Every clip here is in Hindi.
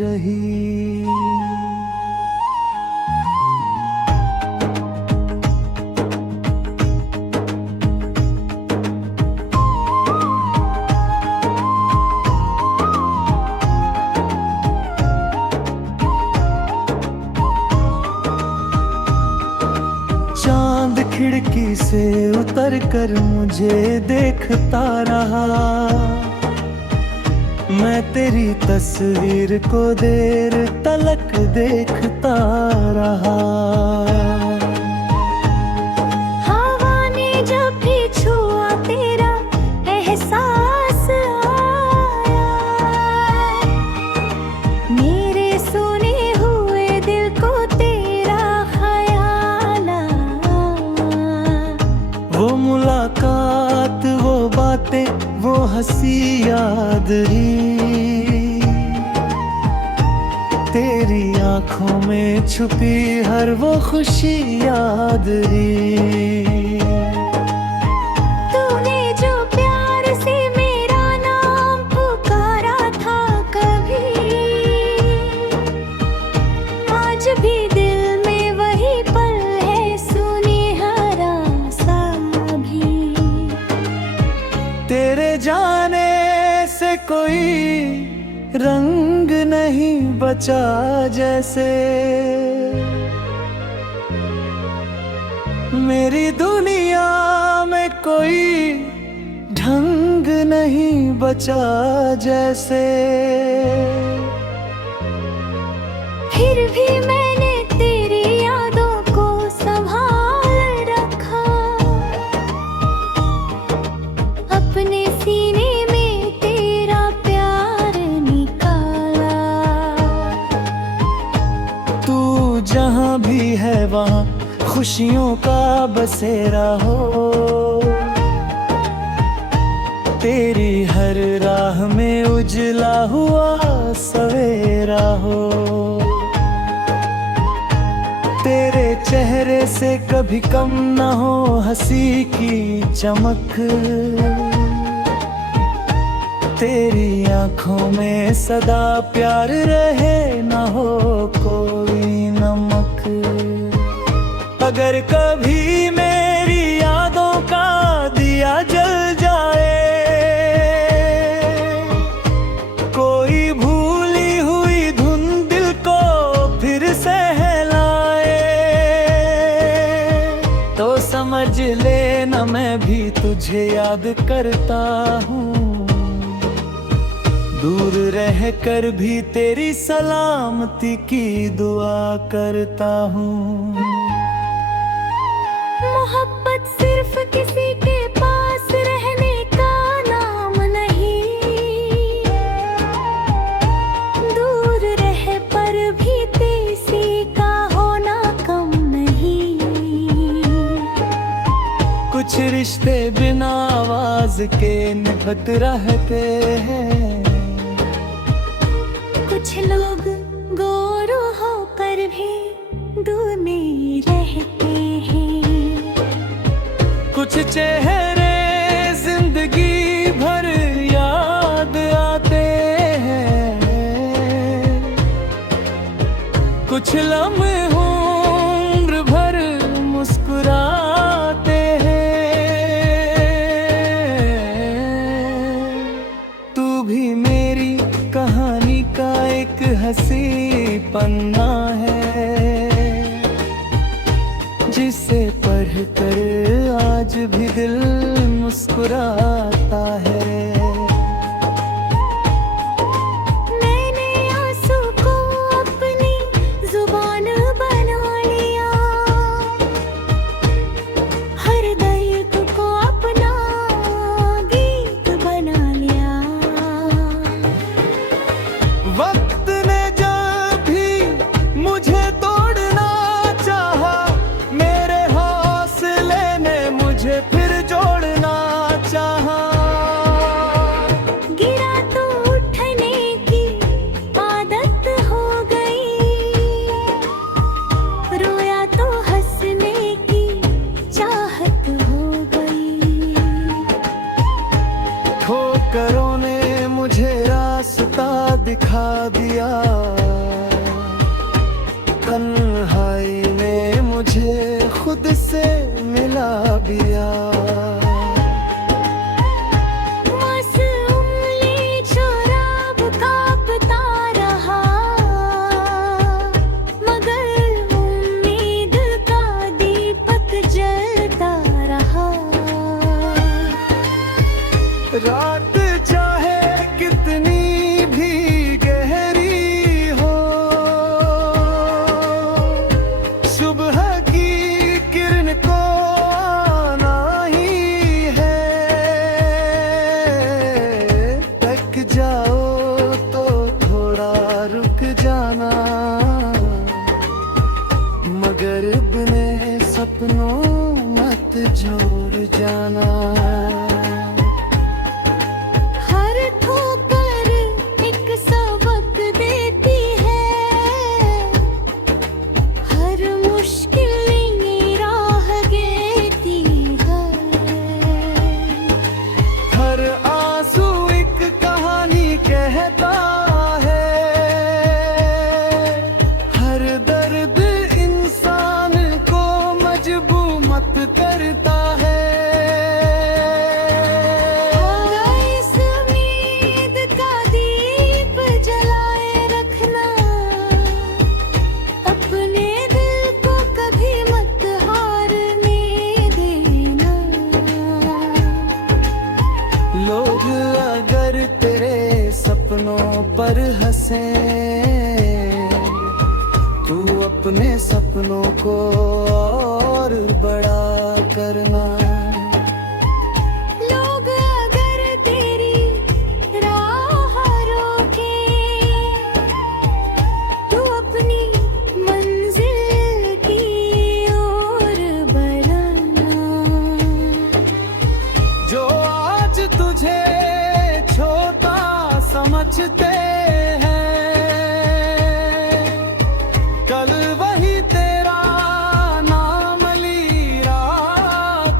रही। चांद खिड़की से उतर कर मुझे देखता रहा, मैं तेरी तस्वीर को देर तलक देखता रहा। हवा ने जब भी छुआ तेरा एहसास आया, मेरे सोने हुए दिल को तेरा ख्याल आया। वो मुलाकात, वो बातें, वो हंसी याद ही, तेरी आंखों में छुपी हर वो खुशी याद ही। तूने जो प्यार से मेरा नाम पुकारा था कभी, आज भी दिल में वही पल है सुनहरा सा भी। तेरे जाने से कोई रंग नहीं बचा जैसे, मेरी दुनिया में कोई ढंग नहीं बचा जैसे। फिर भी मैंने तेरी यादों को संभाल रखा, अपने सीने में तेरा प्यार निकाला। तू जहाँ भी है वहाँ खुशियों का बसेरा हो, तेरी हर राह में उजला हुआ सवेरा हो। तेरे चेहरे से कभी कम न हो हंसी की चमक, तेरी आंखों में सदा प्यार रहे न हो कोई नमक। अगर कभी मेरी यादों का दिया जल जाए, कोई भूली हुई धुन दिल को फिर सहलाए, तो समझ लेना मैं भी तुझे याद करता हूँ। दूर रह कर भी तेरी सलामती की दुआ करता हूँ। मोहब्बत सिर्फ किसी के पास रहने का नाम नहीं, दूर रह पर भी किसी का होना कम नहीं। कुछ रिश्ते बिना आवाज के निभत रहते हैं, कुछ लोग गोरो होकर भी दूर में रहते हैं। कुछ चेहरे जिंदगी भर याद आते हैं, कुछ लम्हे उम्र भर मुस्कुराते हैं। तू भी मेरी कहानी का एक हंसी पन्ना है, जिसे पढ़कर आज भी दिल मुस्कुराता है। मैंने आंसू को अपनी जुबान बना लिया, हर दर्द को अपना गीत बना लिया। वक्त ने जब भी मुझे तोड़ना चाहा, मेरे हौसले ने मुझे फिर जोड़ना चाहा। गिरा तो उठने की आदत हो गई, रोया तो हंसने की चाहत हो गई। ठोकरों ने मुझे रास्ता दिखा दिया, तन्हाई में मुझे खुद से मिला दिया। रात चाहे कितनी भी गहरी हो, सुबह की किरण को आना ही है। थक जाओ तो थोड़ा रुक जाना, मगर अपने सपनों मत छोड़ जाना। कहता है हर दर्द इंसान को मजबूर करता है। इस उम्मीद का दीप जलाए रखना, अपने दिल को कभी मत हारने देना। लोग अगर तेरे सपनों पर हंसे, तू अपने सपनों को और बड़ा करना। लोग अगर तेरी राह रोके, तू अपनी मंजिल की ओर बढ़ना। जो आज तुझे छोटा समझते हैं, कल वही तेरा नाम लीरा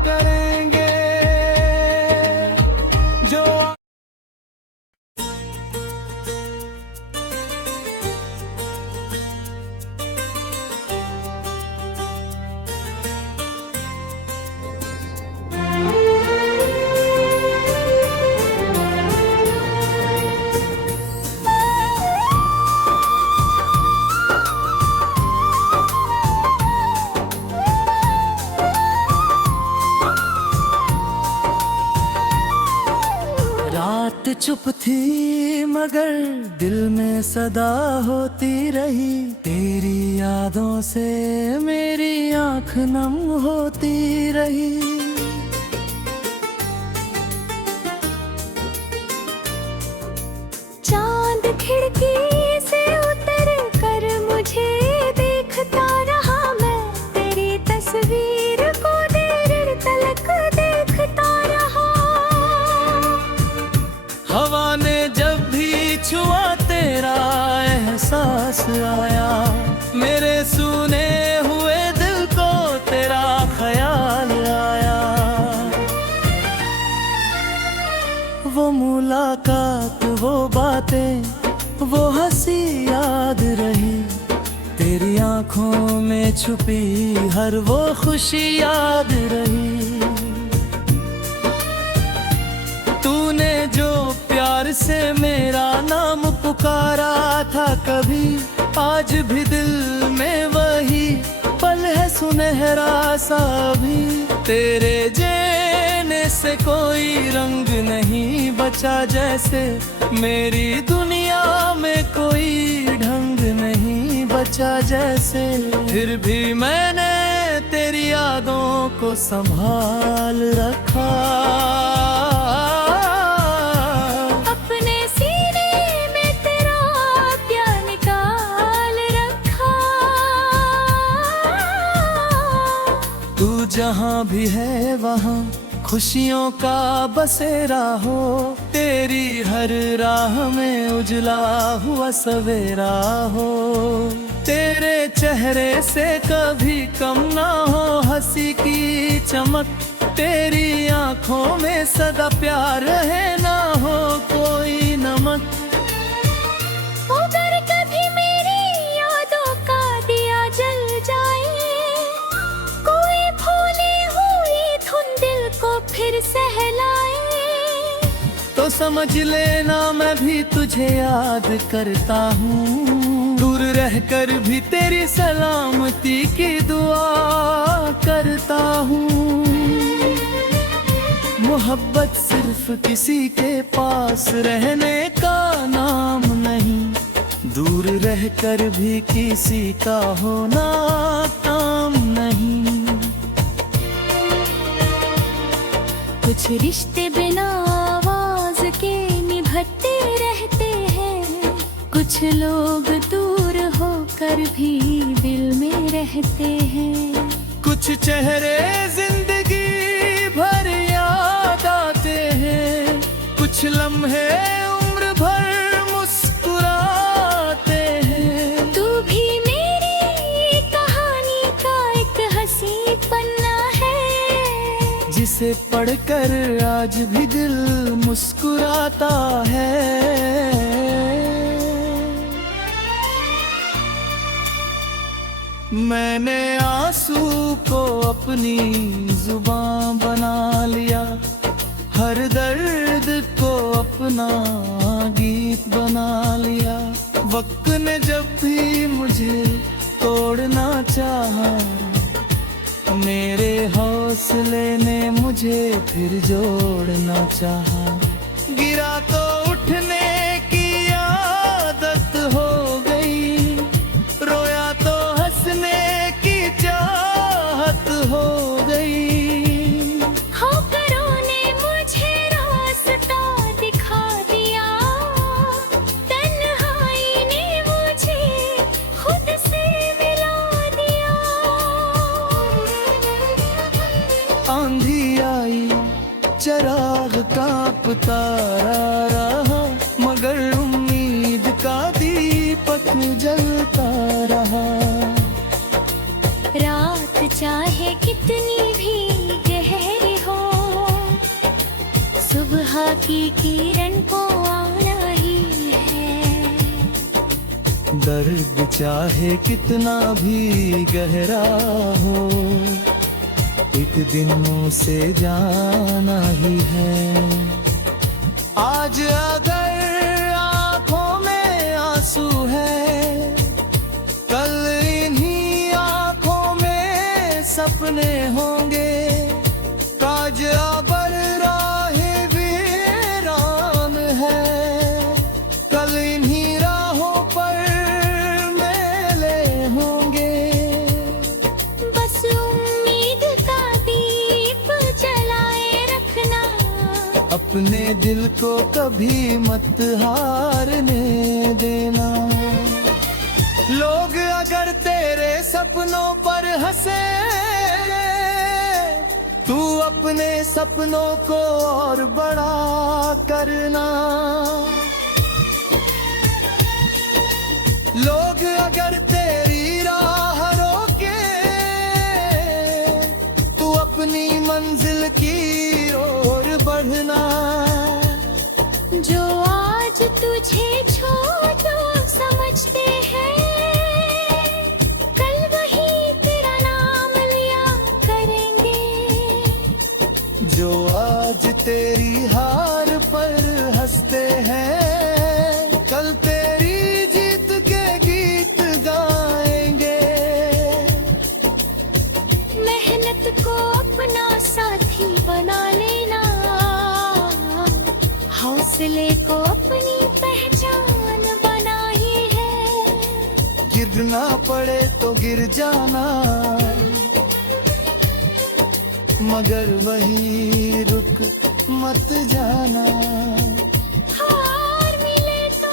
करेंगे। जो रात चुप थी मगर दिल में सदा होती रही। तेरी यादों से मेरी आँख नम होती रही। चांद खिड़की से उतर कर मुझे देखता रहा, मैं तेरी तस्वीर को देर तलक देखता रहा। हवा ने जब भी छुआ तेरा एहसास आया, मेरे सुने हुए दिल को तेरा ख्याल आया। वो मुलाकात, वो बातें, वो हंसी याद रही। तेरी आंखों में छुपी हर वो खुशी याद रही। तूने जो प्यार से मेरा नाम पुकारा था कभी, आज भी दिल में वही पल है सुनहरा सा भी। तेरे जीने से कोई रंग नहीं बचा, जैसे मेरी दुनिया में कोई ढंग नहीं बचा जैसे। फिर भी मैंने तेरी यादों को संभाल रखा। तू जहाँ भी है वहाँ खुशियों का बसेरा हो। तेरी हर राह में उजला हुआ सवेरा हो। तेरे चेहरे से कभी कम ना हो हंसी की चमक। तेरी आंखों में सदा प्यार है, ना हो कोई नमक। अगर कभी मेरी यादों का दिया तो समझ लेना मैं भी तुझे याद करता हूँ। दूर रहकर भी तेरी सलामती की दुआ करता हूँ। मोहब्बत सिर्फ किसी के पास रहने का नाम नहीं, दूर रहकर भी किसी का होना काम नहीं। कुछ रिश्ते बिना आवाज के निभते रहते हैं, कुछ लोग दूर होकर भी दिल में रहते हैं। कुछ चेहरे जिंदगी भर याद आते हैं, कुछ लम्हे उम्र भर मुस्कुराते हैं। तू भी मेरी कहानी का एक हंसी पन्ना है, जिसे पढ़कर आज भी दिल मुस्कुराता है। मैंने आंसू को अपनी जुबान बना लिया, हर दर्द को अपना गीत बना लिया। वक्त ने जब भी मुझे तोड़ना चाहा, मेरे हौसले ने मुझे फिर जोड़ना चाहा। गिरा तो उठने की आदत हो गई, रोया तो हंसने की चाहत हो गई। होकरों ने मुझे रास्ता दिखा दिया, तन्हाई ने मुझे खुद से मिला दिया। आंधी आई चराग कांपता रहा, मगर उम्मीद का दीपक जलता रहा। रात चाहे कितनी भी गहरी हो, सुबह की किरण को आना ही है। दर्द चाहे कितना भी गहरा हो, एक दिन मुँह से जाना ही है। आज अगर आंखों में आंसू है, कल इन्हीं आंखों में सपने होंगे। काज अबर राहे वीरान है, कल इन्हीं राहों पर मेले होंगे। बस उम्मीद का दीप जलाए रखना, अपने दिल को कभी मत हारने देना। लोग अगर तेरे सपनों पर हंसे, तू अपने सपनों को और बड़ा करना। लोग अगर तेरी राह रोके, तू अपनी मंजिल की ओर बढ़ना। जो आज तुझे छोटो समझते हैं, कल वही तेरा नाम लिया करेंगे। जो आज तेरी हार पर हंसते हैं, कल तेरी जीत के गीत गाएंगे। मेहनत को अपना साथी बना लेना, हौसले को अपनी पहचान बनाई है। गिरना पड़े तो गिर जाना, मगर वही रुक मत जाना। हार मिले तो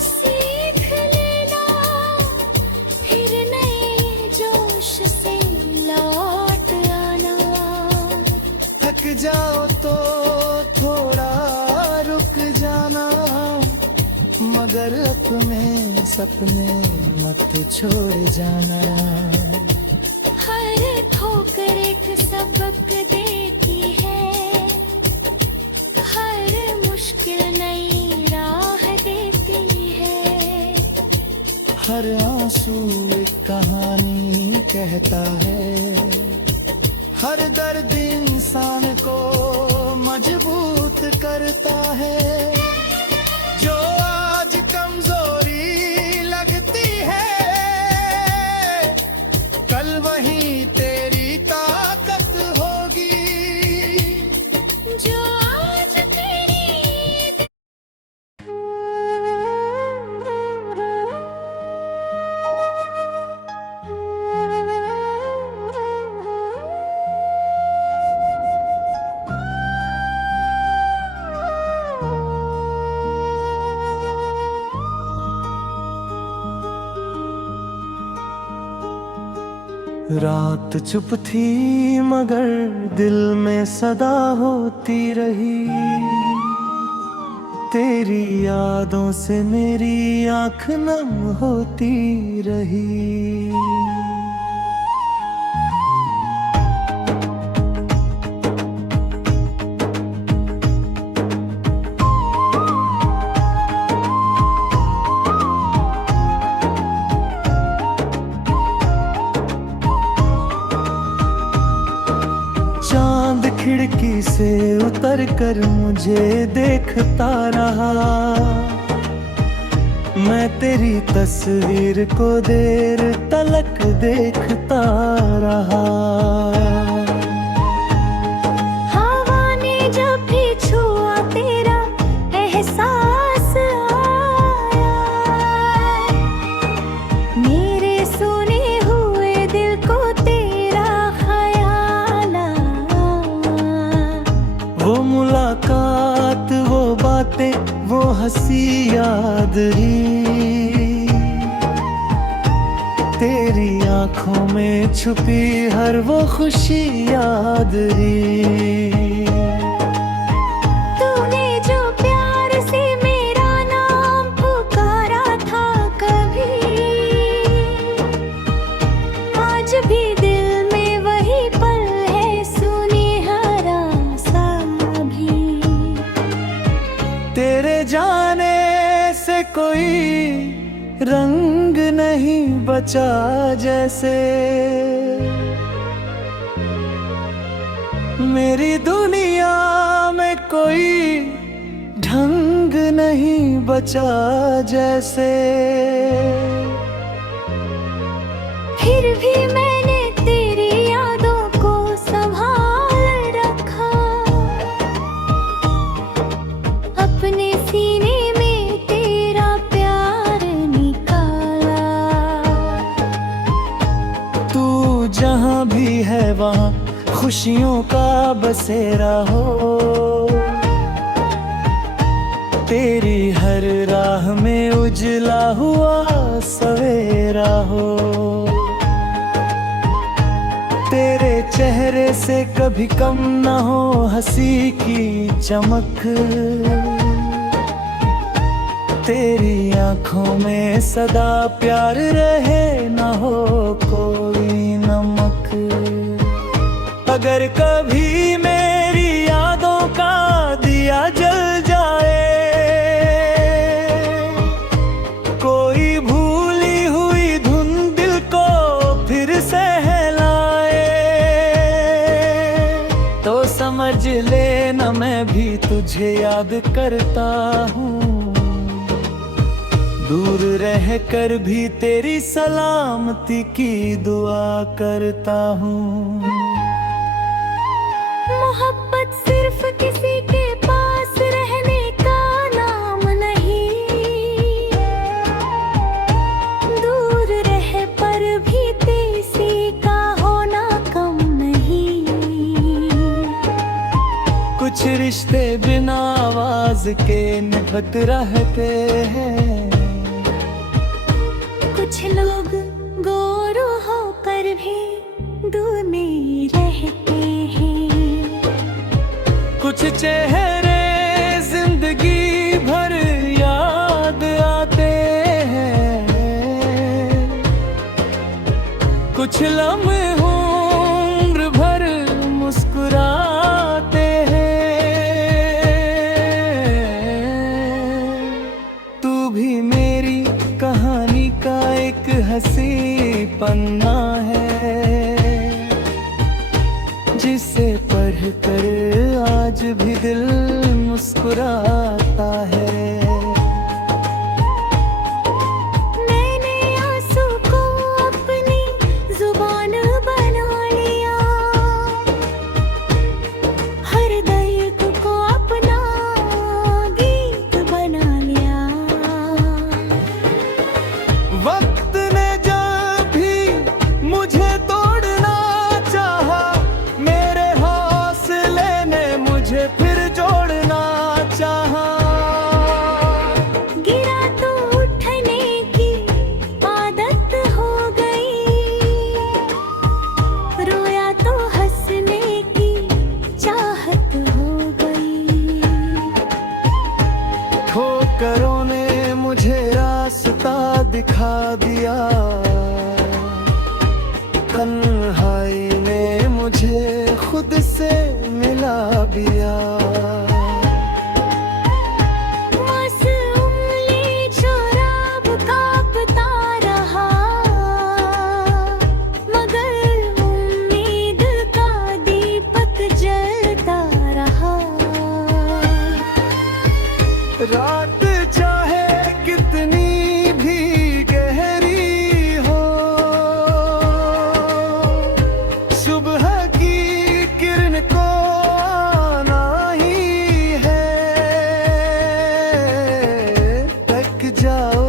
सीख लेना, फिर नए जोश से लौट आना। थक जाओ तो थोड़ा रुक जाना, मगर अपने सपने मत छोड़ जाना। हर ठोकर एक सबक देती है, हर मुश्किल नई राह देती है। हर आंसू एक कहानी कहता है, हर दर्द इंसान को मजबूत करता है। जो आज कमजोरी लगती है, कल वही तेरी ताकत होगी। जो आज तेरी रात चुप थी मगर दिल में सदा होती रही। तेरी यादों से मेरी आँख नम होती रही। चांद खिड़की से उतर कर मुझे देखता रहा। मैं तेरी तस्वीर को देर तलक देखता रहा। हवा ने जब भी छुआ तेरा एहसास आया। मेरे सोने हुए दिल को तेरा ख्याल आया। वो मुलाकात, वो बातें, वो हंसी याद रही। तेरी आंखों में छुपी हर वो खुशी याद रही। तूने जो प्यार से मेरा नाम पुकारा था कभी, आज भी दिल में वही पल है सुनहरा सा भी। तेरे जाने से कोई रंग नहीं बचा जैसे। मेरी दुनिया में कोई ढंग नहीं बचा जैसे। फिर भी मैंने तेरी यादों को संभाल रखा। अपने सीने में तेरा प्यार निकाला। तू जहाँ भी है वहाँ खुशियों का बसेरा हो। तेरी हर राह में उजला हुआ सवेरा हो। तेरे चेहरे से कभी कम न हो हंसी की चमक। तेरी आंखों में सदा प्यार रहे, न हो कोई नमक। अगर कभी मेरी यादों का दिया जल जाए, कोई भूली हुई धुन दिल को फिर सहलाए, तो समझ लेना मैं भी तुझे याद करता हूँ। दूर रह कर भी तेरी सलामती की दुआ करता हूँ। मोहब्बत सिर्फ किसी के पास रहने का नाम नहीं। दूर रह पर भी किसी का होना कम नहीं। कुछ रिश्ते बिना आवाज के निभत रहते हैं। कुछ लोग गोर होकर भी दूर में रहते हैं। कुछ चेहरे जिंदगी भर याद आते हैं। कुछ लम्हे उम्र भर मुस्कुराते हैं। तू भी मेरी कहानी का एक हंसी पन्ना है, जिसे पढ़कर आज भी दिल मुस्कुराता है। मैंने आंसू को अपनी जुबान बना लिया, हर दर्द को अपना गीत बना लिया। वक्त ने जब भी मुझे तोड़ना चाहा, मेरे हौसले ने मुझे फिर जोड़ना चाहा। गिरा तो उठने की आदत हो गई, रोया तो हंसने की चाहत हो गई। ठोकरों ने मुझे रास्ता दिखा दिया, तन्हाई ने मुझे खुद से मिला दिया। मासूम ली शराब कांपता रहा, मगर उम्मीद का दीपक जलता रहा। रात चाहे कितनी भी गहरी हो, सुबह की किरण को आना ही है। थक जाओ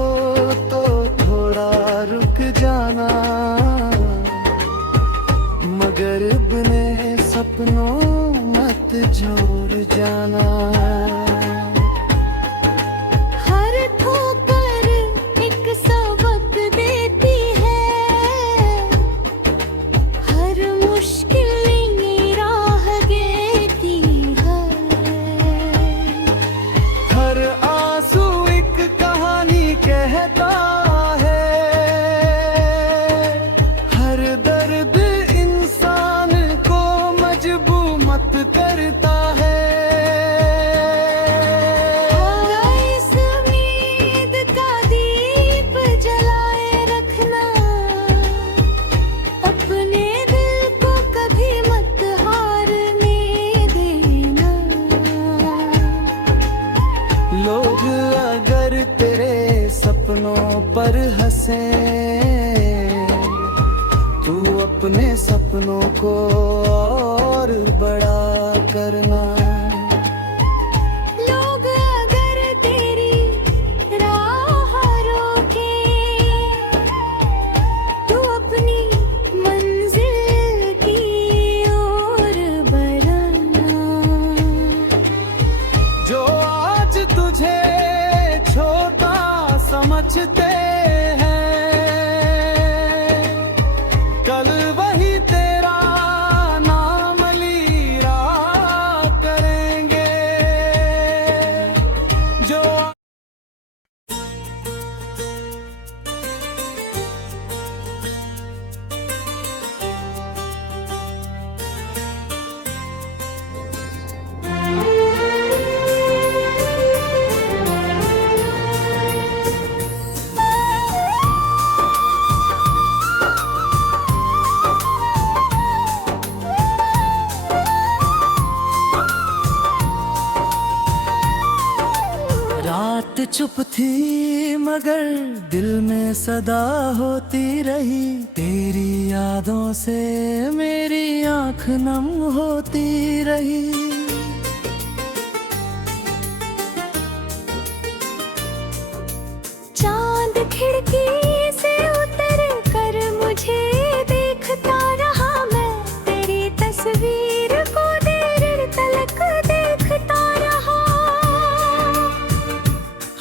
तो थोड़ा रुक जाना, मगर अपने सपनों मत छोड़ जाना। हर ठोकर एक सबक देती है, हर मुश्किल राह देती है। हर आंसू एक कहानी कहता है, हर दर्द इंसान को मजबूत करता है। इस उम्मीद का दीप जलाए रखना, अपने दिल को कभी मत हारने देना। लोग अगर तेरे सपनों पर हंसे, तू अपने सपनों को और बड़ा करना। लोग अगर तेरी राह रोके, तू अपनी मंजिल की ओर बढ़ना। जो आज तुझे छोटा समझते हैं, कल वही तेरा नाम लीरा करेंगे। जो रात चुप थी मगर दिल में सदा होती रही, तेरी यादों से मेरी आँख नम होती रही। चांद खिड़की से उतर कर मुझे देखता रहा, मैं तेरी तस्वीर को देर तलक देखता रहा।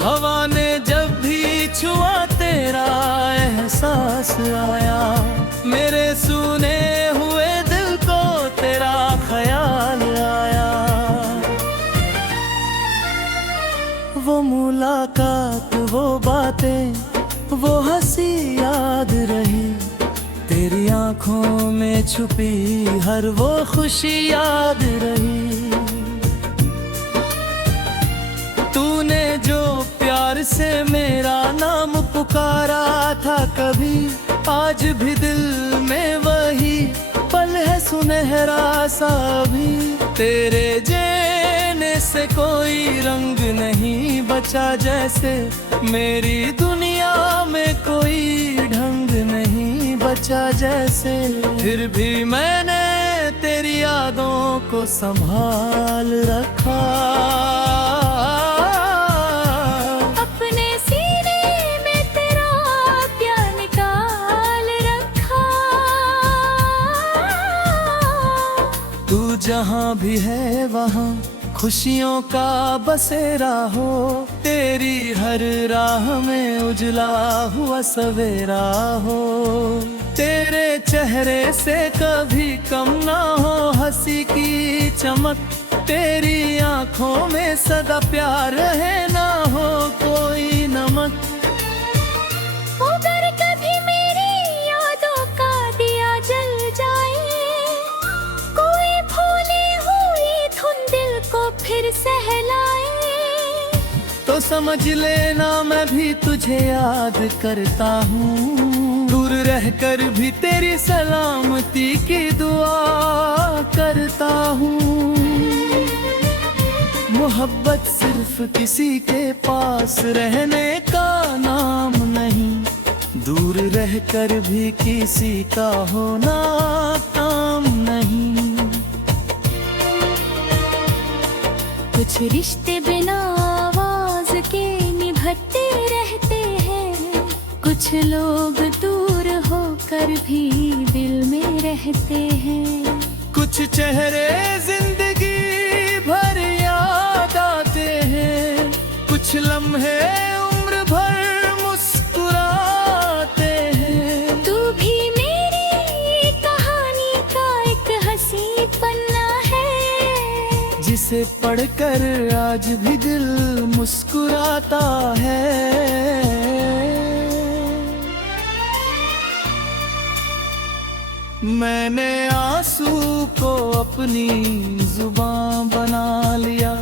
हवा ने जब भी छुआ तेरा एहसास आया, मेरे सुने हुए दिल को तेरा ख्याल आया। वो मुलाकात, वो बातें, वो हंसी याद रही, तेरी आंखों में छुपी हर वो खुशी याद रही। तूने जो प्यार से मेरा नाम पुकारा था कभी, आज भी दिल में वही पल है सुनहरा सा भी। तेरे जेने से कोई रंग नहीं बचा, जैसे मेरी दुनिया में कोई ढंग नहीं बचा जैसे। फिर भी मैंने तेरी यादों को संभाल रखा, अपने सीने में तेरा प्यार निकाल रखा। तू जहाँ भी है वहाँ खुशियों का बसेरा हो, तेरी हर राह में उजला हुआ सवेरा हो। तेरे चेहरे से कभी कम ना हो हंसी की चमक, तेरी आंखों में सदा प्यार है ना हो कोई नमक। अगर कभी मेरी यादों का दिया जल जाए, कोई भूली हुई धुन दिल को फिर सहलाए, तो समझ लेना मैं भी तुझे याद करता हूँ। दूर रहकर भी तेरी सलामती की दुआ करता हूँ। मोहब्बत सिर्फ किसी के पास रहने का नाम नहीं, दूर रहकर भी किसी का होना काम नहीं। कुछ रिश्ते बिना आवाज के निभते रहते हैं, कुछ लोग दूर होकर भी दिल में रहते हैं। कुछ चेहरे जिंदगी भर याद आते हैं, कुछ लम्हे उम्र भर मुस्कुराते हैं। तू भी मेरी कहानी का एक हंसी पन्ना है, जिसे पढ़कर आज भी दिल मुस्कुराता है। मैंने आंसू को अपनी जुबान बना लिया,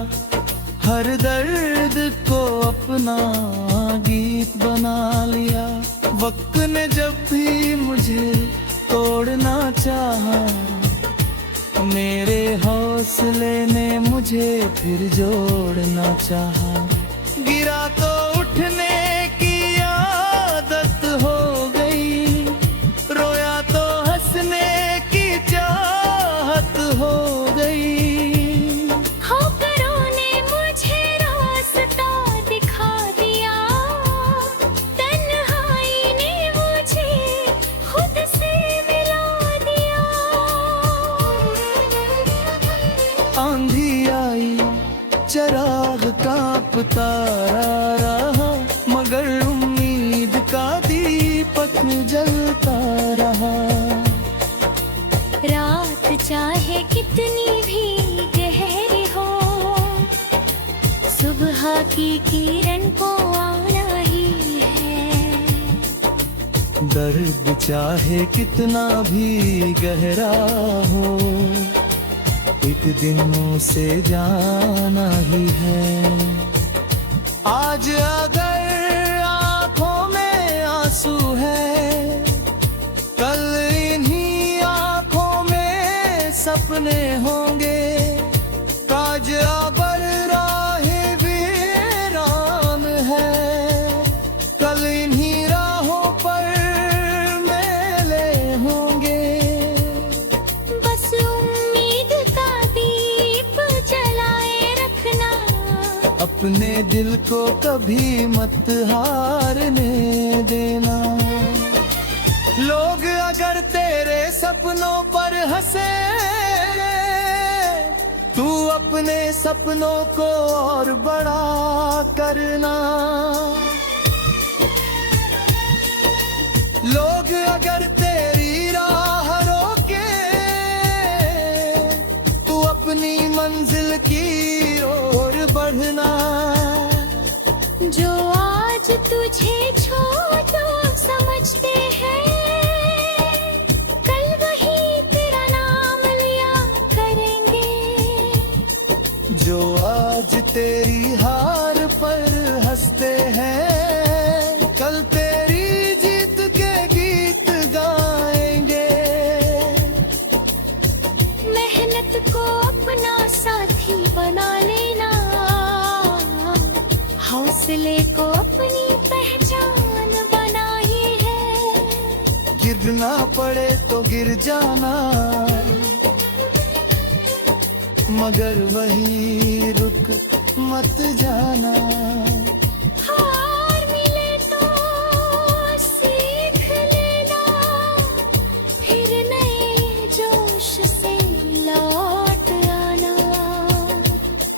हर दर्द को अपना गीत बना लिया। वक्त ने जब भी मुझे तोड़ना चाहा, मेरे हौसले ने मुझे फिर जोड़ना चाहा। गिरा तो उठने की आदत हो गई, रोया तो हंसने की चाहत हो गई। ठोकरों ने मुझे रास्ता दिखा दिया, तन्हाई ने मुझे खुद से मिला दिया। आंधी आई चराग कांपता रहा, मगर उम्मीद का दीपक जलता रहा। रात चाहे कितनी भी गहरी हो, सुबह की किरण को आना ही है। दर्द चाहे कितना भी गहरा हो, एक दिन उसे जाना ही है। आज अगर आंखों में आंसू है, कल इन्हीं आंखों में सपने होंगे। काज अबर राहे वीरान है, कल इन्हीं राहों पर मेले होंगे। बस उम्मीद का दीप जलाए रखना, अपने दिल को कभी मत हारने देना। लोग अगर तेरे सपनों पर हंसे, तू अपने सपनों को और बड़ा करना। लोग अगर तेरी राह रोके, तू अपनी मंजिल की ओर बढ़ना। जो आज तुझे छोटा समझते हैं, कल वही तेरा नाम लिया करेंगे। जो आज तेरी हार पर हंसते हैं, कल तेरी जीत के गीत गाएंगे। मेहनत को अपना साथी बना लेना, गिरना पड़े तो गिर जाना, मगर वही रुक मत जाना। हार मिले तो सीख लेना, फिर नए जोश से लौट आना।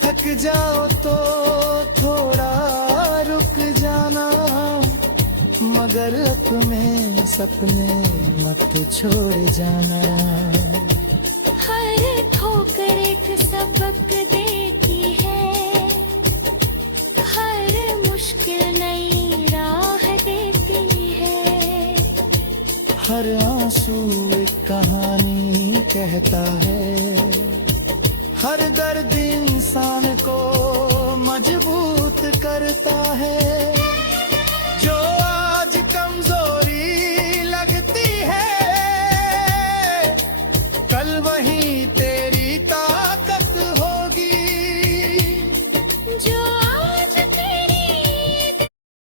थक जाओ तो थोड़ा रुक जाना, मगर अपने सपने मत छोड़ जाना। हर ठोकर एक सबक देती है, हर मुश्किल नई राह देती है। हर आंसू एक कहानी कहता है, हर दर्द